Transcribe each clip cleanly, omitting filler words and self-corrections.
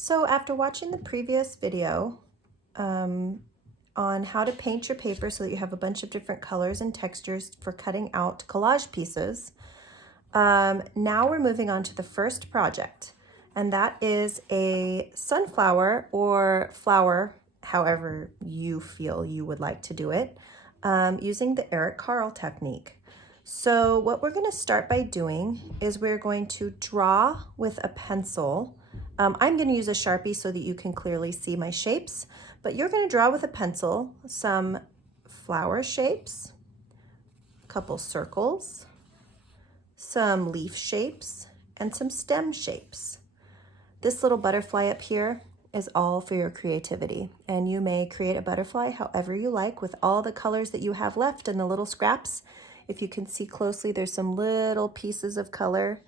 So after watching the previous video on how to paint your paper so that you have a bunch of different colors and textures for cutting out collage pieces, now we're moving on to the first project, and that is a sunflower or flower, however you feel you would like to do it, using the Eric Carle technique. So what we're going to start by doing is we're going to draw with a pencil. I'm going to use a Sharpie so that you can clearly see my shapes, but you're going to draw with a pencil some flower shapes, a couple circles, some leaf shapes, and some stem shapes. This little butterfly up here is all for your creativity, and you may create a butterfly however you like with all the colors that you have left and the little scraps. If you can see closely, there's some little pieces of color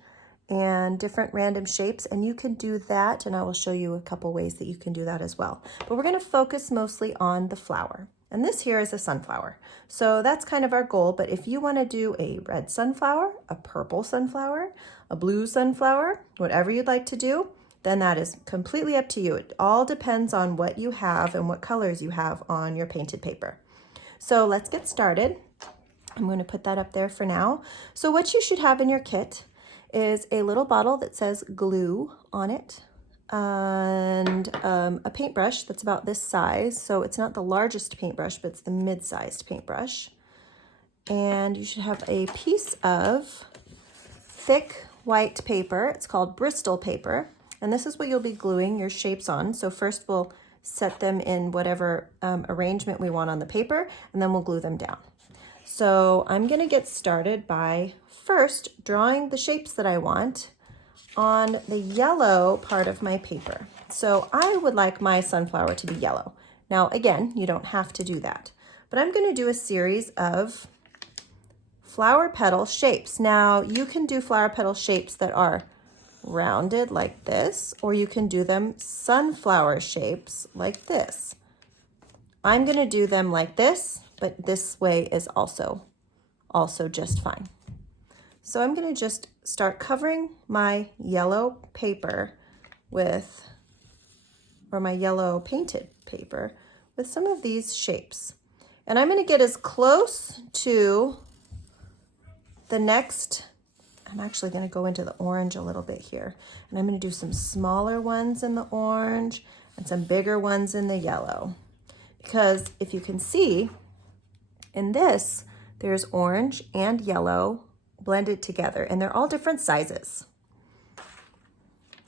and different random shapes, and you can do that, and I will show you a couple ways that you can do that as well. But we're going to focus mostly on the flower, and this here is a sunflower. So that's kind of our goal, but if you want to do a red sunflower, a purple sunflower, a blue sunflower, whatever you'd like to do, then that is completely up to you. It all depends on what you have and what colors you have on your painted paper. So let's get started. I'm going to put that up there for now. So what you should have in your kit is a little bottle that says glue on it, and a paintbrush that's about this size. So it's not the largest paintbrush, but it's the mid-sized paintbrush. And you should have a piece of thick white paper. It's called Bristol paper. And this is what you'll be gluing your shapes on. So first we'll set them in whatever arrangement we want on the paper, and then we'll glue them down. So I'm going to get started by first drawing the shapes that I want on the yellow part of my paper. So I would like my sunflower to be yellow. Now again, you don't have to do that, but I'm going to do a series of flower petal shapes. Now you can do flower petal shapes that are rounded like this, or you can do them sunflower shapes like this. I'm going to do them like this, but this way is also just fine. So I'm going to just start covering my yellow paper with, or my yellow painted paper with some of these shapes. And I'm going to get as close to the next, I'm actually going to go into the orange a little bit here. And I'm going to do some smaller ones in the orange and some bigger ones in the yellow. Because if you can see, in this, there's orange and yellow blended together, and they're all different sizes.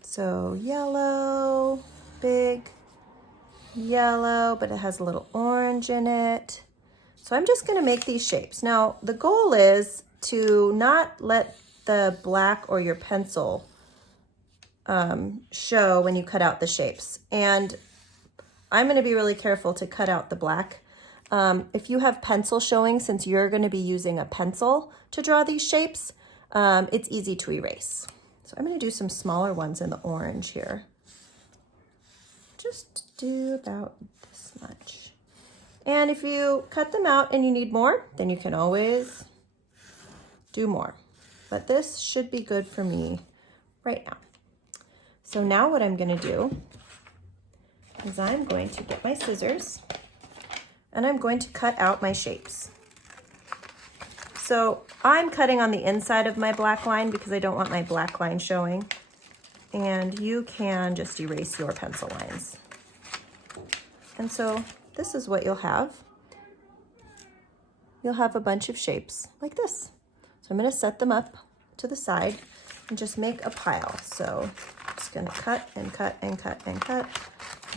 So yellow, big, yellow, but it has a little orange in it. So I'm just going to make these shapes. Now, the goal is to not let the black or your pencil show when you cut out the shapes. And I'm going to be really careful to cut out the black. If you have pencil showing, since you're going to be using a pencil to draw these shapes, it's easy to erase. So I'm going to do some smaller ones in the orange here. Just do about this much. And if you cut them out and you need more, then you can always do more. But this should be good for me right now. So now what I'm going to do is I'm going to get my scissors and I'm going to cut out my shapes. So I'm cutting on the inside of my black line because I don't want my black line showing. And you can just erase your pencil lines. And so this is what you'll have. You'll have a bunch of shapes like this. So I'm going to set them up to the side and just make a pile. So I'm just going to cut and cut and cut and cut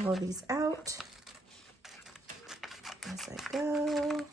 all of these out as I go.